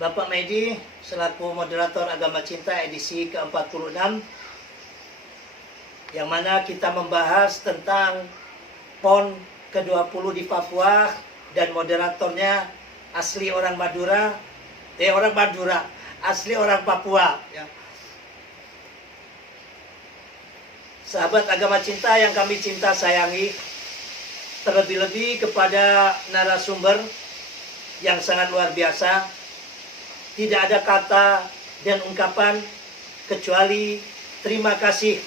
Bapak Medi selaku moderator Agama Cinta edisi ke-46, yang mana kita membahas tentang PON ke-20 di Papua, dan moderatornya asli orang Madura, asli orang Papua ya. Sahabat Agama Cinta yang kami cinta sayangi, terlebih-lebih kepada narasumber yang sangat luar biasa. Tidak ada kata dan ungkapan kecuali terima kasih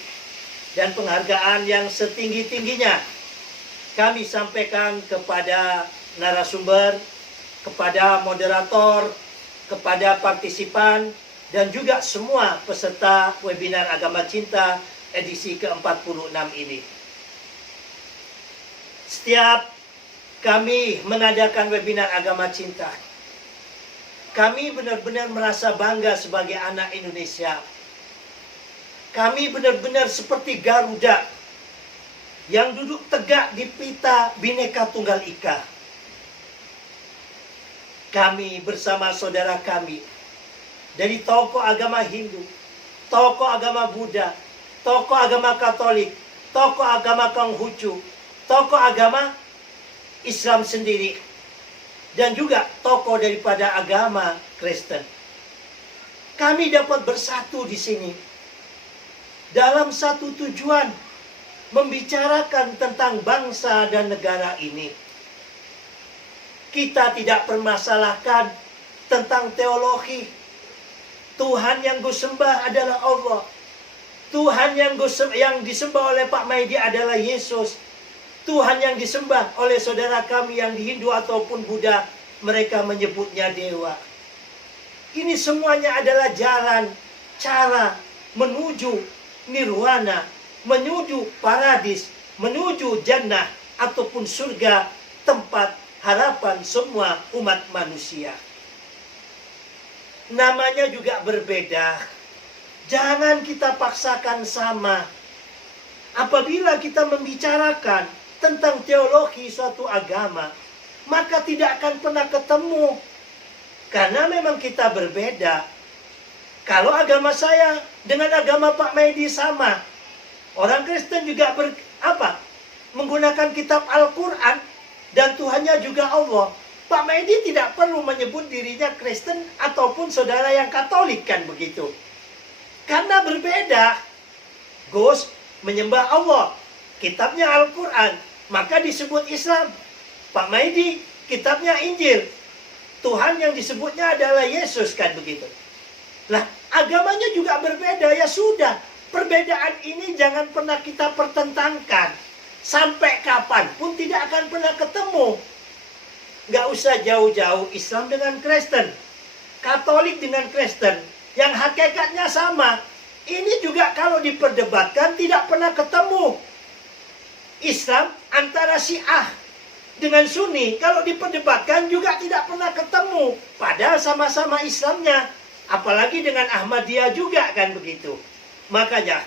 dan penghargaan yang setinggi-tingginya kami sampaikan kepada narasumber, kepada moderator, kepada partisipan, dan juga semua peserta webinar Agama Cinta edisi ke-46 ini. Setiap kami mengadakan webinar Agama Cinta, kami benar-benar merasa bangga sebagai anak Indonesia. Kami benar-benar seperti Garuda yang duduk tegak di pita Bhinneka Tunggal Ika. Kami bersama saudara kami dari tokoh agama Hindu, tokoh agama Buddha, tokoh agama Katolik, tokoh agama Konghucu, tokoh agama Islam sendiri, dan juga tokoh daripada agama Kristen. Kami dapat bersatu di sini dalam satu tujuan, membicarakan tentang bangsa dan negara ini. Kita tidak permasalahkan tentang teologi. Tuhan yang gue sembah adalah Allah. Tuhan yang disembah oleh Pak Maidi adalah Yesus. Tuhan yang disembah oleh saudara kami yang di Hindu ataupun Buddha, mereka menyebutnya dewa. Ini semuanya adalah jalan, cara menuju nirwana, menuju paradis, menuju jannah ataupun surga, tempat harapan semua umat manusia. Namanya juga berbeda. Jangan kita paksakan sama. Apabila kita membicarakan tentang teologi suatu agama, maka tidak akan pernah ketemu. Karena memang kita berbeda. Kalau agama saya dengan agama Pak Maidi sama, orang Kristen juga menggunakan kitab Al-Quran, dan Tuhannya juga Allah. Pak Maidi tidak perlu menyebut dirinya Kristen ataupun saudara yang Katolik, kan begitu. Karena berbeda. Gus menyembah Allah, kitabnya Al-Quran, maka disebut Islam. Pak Maidi kitabnya Injil, Tuhan yang disebutnya adalah Yesus, kan begitu. Lah, agamanya juga berbeda, ya sudah. Perbedaan ini jangan pernah kita pertentangkan. Sampai kapanpun tidak akan pernah ketemu. Nggak usah jauh-jauh Islam dengan Kristen, Katolik dengan Kristen, yang hakikatnya sama. Ini juga kalau diperdebatkan tidak pernah ketemu. Islam antara Syiah dengan Sunni, kalau diperdebatkan juga tidak pernah ketemu. Padahal sama-sama Islamnya. Apalagi dengan Ahmadiyah juga, kan begitu. Makanya,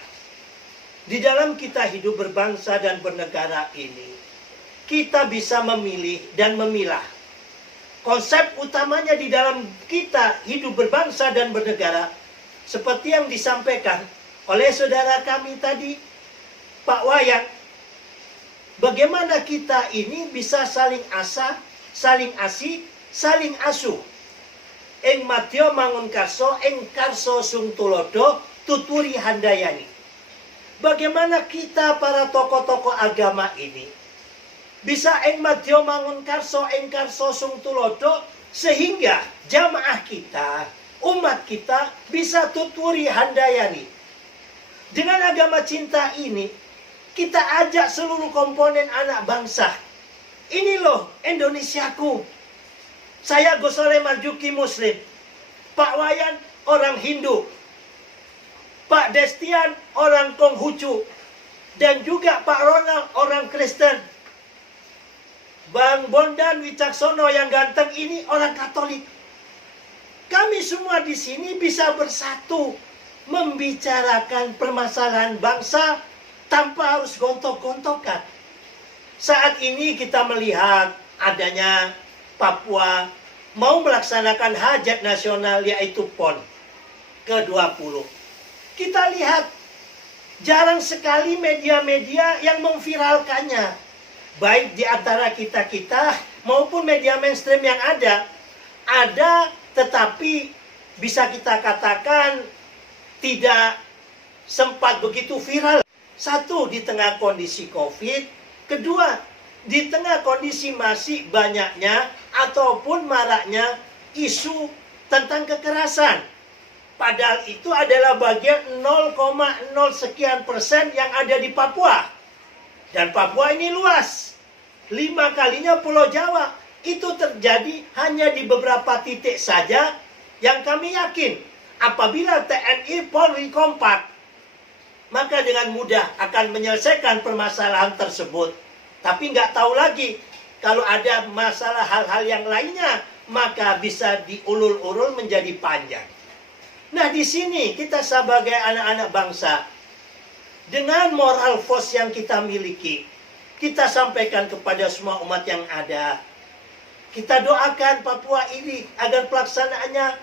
di dalam kita hidup berbangsa dan bernegara ini, kita bisa memilih dan memilah. Konsep utamanya di dalam kita hidup berbangsa dan bernegara, seperti yang disampaikan oleh saudara kami tadi, Pak Wayan, bagaimana kita ini bisa saling asa, saling asih, saling asuh. Ing matyo mangun karso, ing karso sung tulodo, tuturi handayani. Bagaimana kita para tokoh-tokoh agama ini bisa ing madya mangun karso ing karso sung tulodo, sehingga jamaah kita, umat kita bisa tuturi handayani. Dengan Agama Cinta ini, kita ajak seluruh komponen anak bangsa. Ini loh Indonesiaku. Saya Gosole Marjuki Muslim, Pak Wayan orang Hindu, Pak Destian orang Konghucu, dan juga Pak Ronald orang Kristen. Bang Bondan Wicaksono yang ganteng ini orang Katolik. Kami semua di sini bisa bersatu membicarakan permasalahan bangsa tanpa harus gontok-gontokan. Saat ini kita melihat adanya Papua mau melaksanakan hajat nasional yaitu PON ke-20. Kita lihat jarang sekali media-media yang memviralkannya. Baik di antara kita-kita maupun media mainstream yang ada tetapi bisa kita katakan tidak sempat begitu viral. Satu, di tengah kondisi COVID. Kedua, di tengah kondisi masih banyaknya ataupun maraknya isu tentang kekerasan. Padahal itu adalah bagian 0,0 sekian persen yang ada di Papua. Dan Papua ini luas. 5 kalinya Pulau Jawa. Itu terjadi hanya di beberapa titik saja yang kami yakin apabila TNI Polri kompak, maka dengan mudah akan menyelesaikan permasalahan tersebut. Tapi nggak tahu lagi, kalau ada masalah hal-hal yang lainnya, maka bisa diulur-ulur menjadi panjang. Nah, di sini kita sebagai anak-anak bangsa, dengan moral force yang kita miliki, kita sampaikan kepada semua umat yang ada. Kita doakan Papua ini agar pelaksanaannya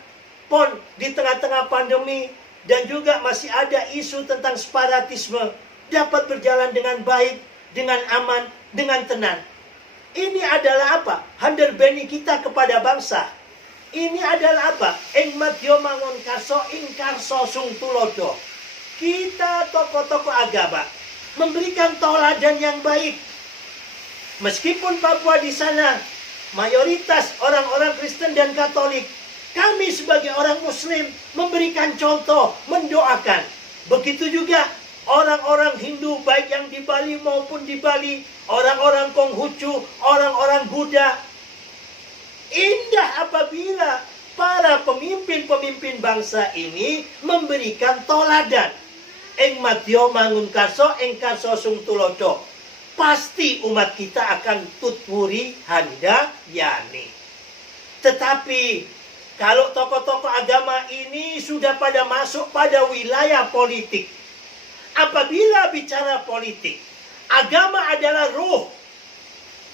PON di tengah-tengah pandemi dan juga masih ada isu tentang separatisme dapat berjalan dengan baik, dengan aman, dengan tenang. Ini adalah apa? Handerbeni kita kepada bangsa. Ini adalah apa? Ing madya mangun karso ing karso sung tulodo. Kita tokoh-tokoh agama memberikan tauladan yang baik. Meskipun Papua di sana mayoritas orang-orang Kristen dan Katolik, kami sebagai orang Muslim memberikan contoh, mendoakan. Begitu juga orang-orang Hindu baik yang di Bali maupun di Bali, orang-orang Konghucu, orang-orang Buddha. Indah apabila para pemimpin-pemimpin bangsa ini memberikan toladan. Eng madya mangun karso, eng karso sung tulodo. Pasti umat kita akan tutwuri handayani. Tetapi kalau tokoh-tokoh agama ini sudah pada masuk pada wilayah politik, apabila bicara politik, agama adalah ruh,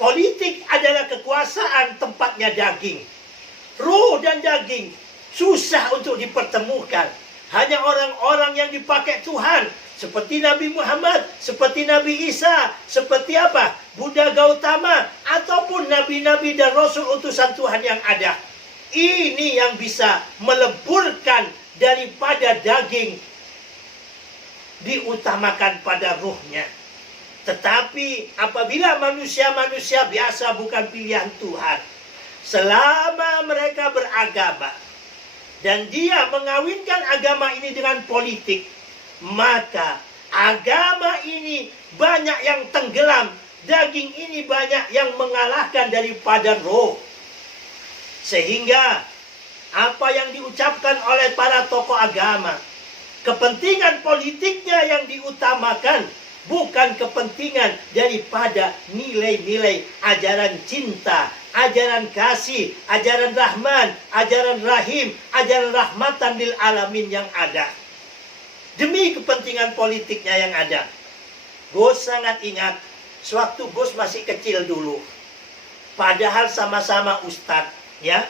politik adalah kekuasaan, tempatnya daging. Ruh dan daging susah untuk dipertemukan. Hanya orang-orang yang dipakai Tuhan, seperti Nabi Muhammad, seperti Nabi Isa, seperti apa? Buddha Gautama, ataupun nabi-nabi dan rasul utusan Tuhan yang ada. Ini yang bisa meleburkan daripada daging, diutamakan pada ruhnya. Tetapi apabila manusia-manusia biasa bukan pilihan Tuhan, selama mereka beragama dan dia mengawinkan agama ini dengan politik, maka agama ini banyak yang tenggelam, daging ini banyak yang mengalahkan daripada roh. Sehingga apa yang diucapkan oleh para tokoh agama, kepentingan politiknya yang diutamakan, bukan kepentingan daripada nilai-nilai ajaran cinta, ajaran kasih, ajaran rahman, ajaran rahim, ajaran rahmatan lil alamin yang ada. Demi kepentingan politiknya yang ada. Gus sangat ingat, sewaktu Gus masih kecil dulu, padahal sama-sama ustadz, ya,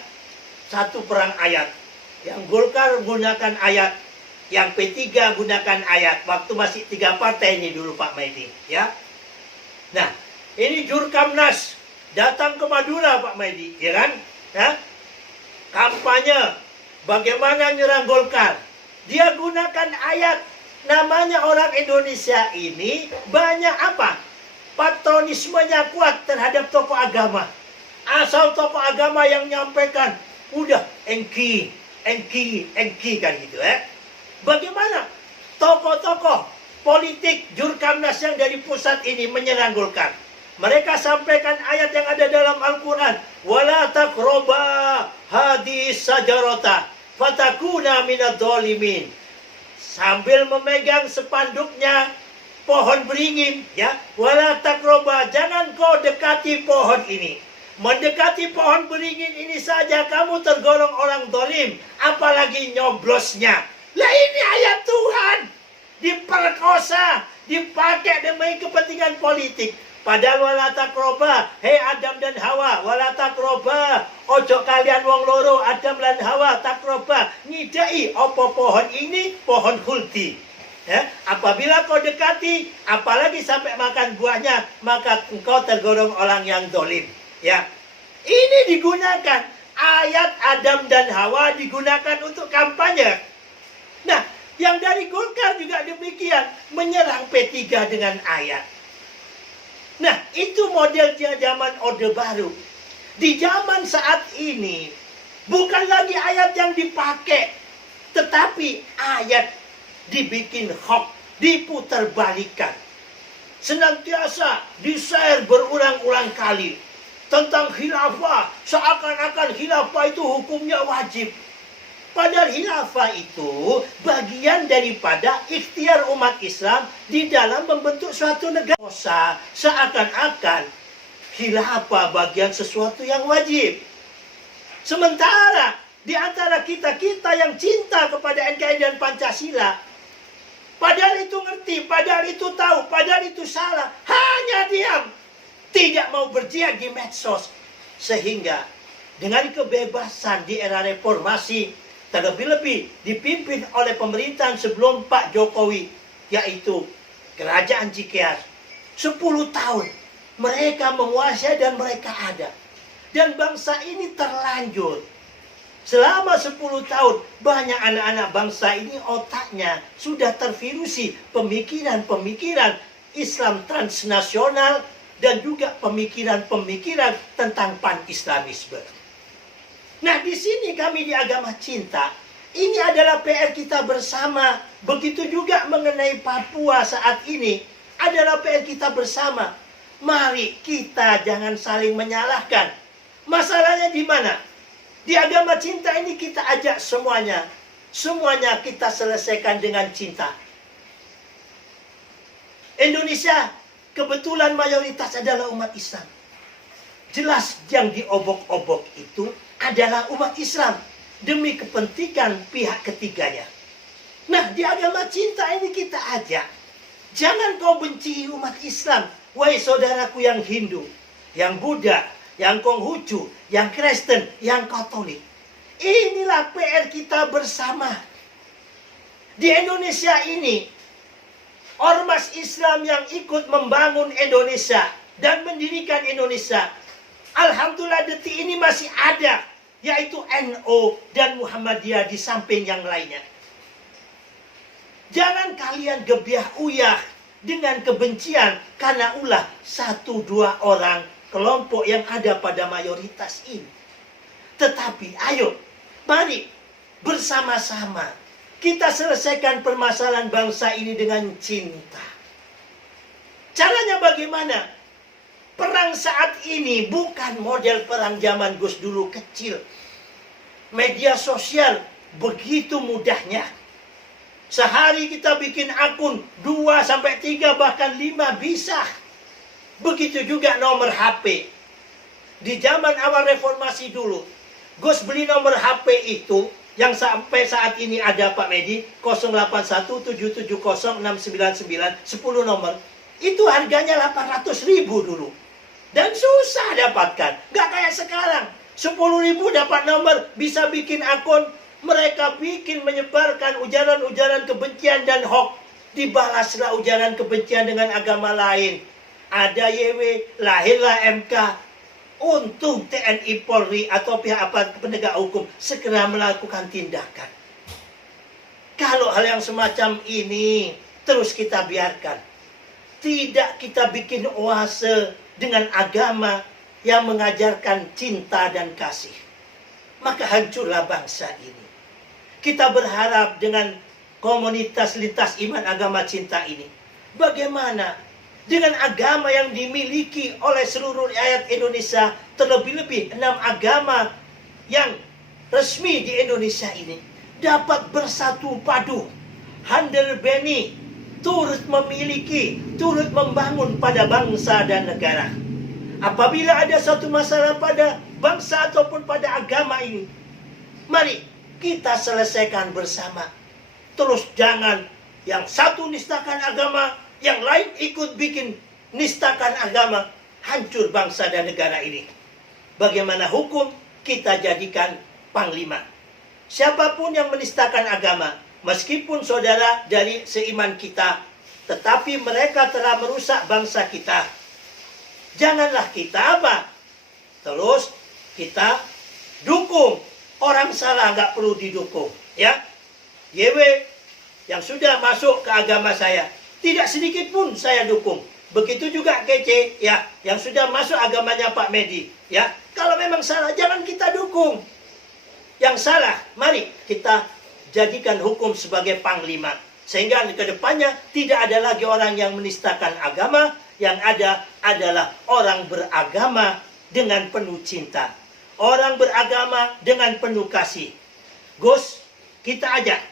satu perang ayat. Yang Golkar gunakan ayat, yang P3 gunakan ayat. Waktu masih 3 partai ini dulu Pak Maidi, ya. Nah, ini Jurkamnas datang ke Madura Pak Maidi, ya kan? Ya? Kampanye bagaimana nyerang Golkar. Dia gunakan ayat. Namanya orang Indonesia ini banyak apa? Patronismenya kuat terhadap tokoh agama. Asal tokoh agama yang menyampaikan, udah engki kan gitu ya. Bagaimana tokoh-tokoh politik Jurkamnas yang dari pusat ini menyerang Golkar? Mereka sampaikan ayat yang ada dalam Al-Quran. Wala taqroba hadis sajarota fatakuna minad dhalimin. Sambil memegang spanduknya pohon beringin, ya. Wala taqroba, jangan kau dekati pohon ini. Mendekati pohon beringin ini saja kamu tergolong orang dolim, apalagi nyoblosnya. Lah ini ayat Tuhan diperkosa, dipakai demi kepentingan politik. Padahal wala takroba, hei Adam dan Hawa, wala takroba, ojo kalian wong loro, Adam dan Hawa, takroba, ngidai, opo pohon ini, pohon khuldi. Ya, apabila kau dekati, apalagi sampai makan buahnya, maka engkau tergolong orang yang dolim. Ya, ini digunakan, ayat Adam dan Hawa digunakan untuk kampanye. Nah, yang dari Golkar juga demikian, menyerang P3 dengan ayat. Nah, itu modelnya zaman Orde Baru. Di zaman saat ini, bukan lagi ayat yang dipakai, tetapi ayat dibikin hoax, diputerbalikan. Senantiasa di-share berulang-ulang kali tentang khilafah, seakan-akan khilafah itu hukumnya wajib. Padahal khilafah itu bagian daripada ikhtiar umat Islam di dalam membentuk suatu negara. Seakan-akan khilafah bagian sesuatu yang wajib. Sementara di antara kita-kita yang cinta kepada NKRI dan Pancasila, padahal itu ngerti, padahal itu tahu, padahal itu salah, hanya diam, tidak mau berjihad di medsos. Sehingga dengan kebebasan di era reformasi, terlebih-lebih dipimpin oleh pemerintahan sebelum Pak Jokowi, yaitu Kerajaan Cikeas, 10 tahun mereka menguasai dan mereka ada. Dan bangsa ini terlanjur. Selama 10 tahun, banyak anak-anak bangsa ini otaknya sudah tervirusi pemikiran-pemikiran Islam transnasional dan juga pemikiran-pemikiran tentang pan-Islamisme. Nah, di sini kami di Agama Cinta, ini adalah PR kita bersama. Begitu juga mengenai Papua saat ini, adalah PR kita bersama. Mari kita jangan saling menyalahkan. Masalahnya di mana? Di Agama Cinta ini kita ajak semuanya. Semuanya kita selesaikan dengan cinta. Indonesia kebetulan mayoritas adalah umat Islam. Jelas yang diobok-obok itu adalah umat Islam demi kepentingan pihak ketiganya. Nah, di Agama Cinta ini kita ajak, jangan kau benci umat Islam, wahai saudaraku yang Hindu, yang Buddha, yang Konghucu, yang Kristen, yang Katolik. Inilah PR kita bersama. Di Indonesia ini, ormas Islam yang ikut membangun Indonesia dan mendirikan Indonesia, alhamdulillah detik ini masih ada, yaitu NU dan Muhammadiyah di samping yang lainnya. Jangan kalian gebiah uyah dengan kebencian karena ulah 1-2 orang kelompok yang ada pada mayoritas ini. Tetapi ayo, mari bersama-sama kita selesaikan permasalahan bangsa ini dengan cinta. Caranya bagaimana? Perang saat ini bukan model perang zaman Gus dulu kecil. Media sosial begitu mudahnya. Sehari kita bikin akun 2-3 bahkan 5 bisa. Begitu juga nomor HP. Di zaman awal reformasi dulu, Gus beli nomor HP itu yang sampai saat ini ada Pak Medi 0817706999 10 nomor. Itu harganya 800.000 dulu. Dan susah dapatkan. Gak kayak sekarang. 10.000 dapat nomor, bisa bikin akun. Mereka bikin menyebarkan ujaran-ujaran kebencian dan hoax. Dibalaslah ujaran kebencian dengan agama lain. Ada YW, lahirlah MK. Untung TNI Polri atau pihak aparat penegak hukum segera melakukan tindakan. Kalau hal yang semacam ini terus kita biarkan, tidak kita bikin oase dengan agama yang mengajarkan cinta dan kasih, maka hancurlah bangsa ini. Kita berharap dengan komunitas lintas iman Agama Cinta ini, bagaimana dengan agama yang dimiliki oleh seluruh rakyat Indonesia, terlebih-lebih 6 agama yang resmi di Indonesia ini, dapat bersatu padu, handel beni, turut memiliki, turut membangun pada bangsa dan negara. Apabila ada suatu masalah pada bangsa ataupun pada agama ini, mari kita selesaikan bersama. Terus jangan yang satu nistakan agama, yang lain ikut bikin nistakan agama, hancur bangsa dan negara ini. Bagaimana hukum kita jadikan panglima? Siapapun yang menistakan agama, meskipun saudara dari seiman kita, tetapi mereka telah merusak bangsa kita. Janganlah kita apa? Terus kita dukung. Orang salah nggak perlu didukung. Ya, YW yang sudah masuk ke agama saya, tidak sedikit pun saya dukung. Begitu juga KC, ya, yang sudah masuk agamanya Pak Medi. Ya, kalau memang salah, jangan kita dukung. Yang salah, mari kita jadikan hukum sebagai panglima. Sehingga ke depannya tidak ada lagi orang yang menistakan agama, yang ada adalah orang beragama dengan penuh cinta. Orang beragama dengan penuh kasih. Gus, kita ajak.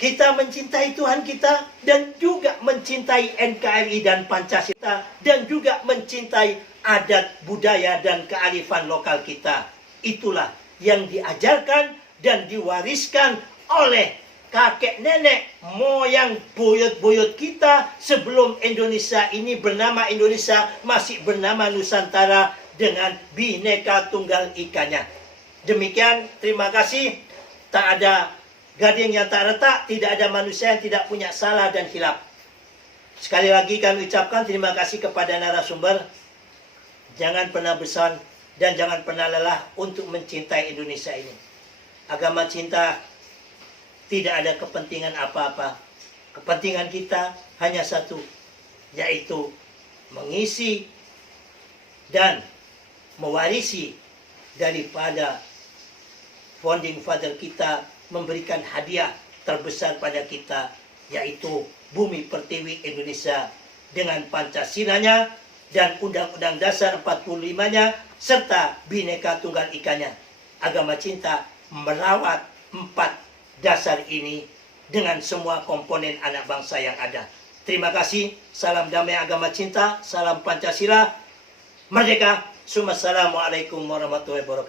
Kita mencintai Tuhan kita dan juga mencintai NKRI dan Pancasila dan juga mencintai adat, budaya, dan kearifan lokal kita. Itulah yang diajarkan dan diwariskan oleh kakek nenek moyang buyut-buyut kita sebelum Indonesia ini bernama Indonesia, masih bernama Nusantara dengan Bhinneka Tunggal Ikanya. Demikian, terima kasih. Tak ada gading yang tak retak, tidak ada manusia yang tidak punya salah dan hilaf. Sekali lagi kami ucapkan terima kasih kepada narasumber. Jangan pernah bosan dan jangan pernah lelah untuk mencintai Indonesia ini. Agama cinta tidak ada kepentingan apa-apa. Kepentingan kita hanya satu, yaitu mengisi dan mewarisi daripada founding father kita, memberikan hadiah terbesar pada kita, yaitu Bumi Pertiwi Indonesia dengan Pancasilanya dan Undang-Undang Dasar 45-nya serta Bhinneka Tunggal Ikanya. Agama cinta merawat 4 dasar ini dengan semua komponen anak bangsa yang ada. Terima kasih. Salam damai agama cinta. Salam Pancasila. Merdeka. Assalamualaikum warahmatullahi wabarakatuh.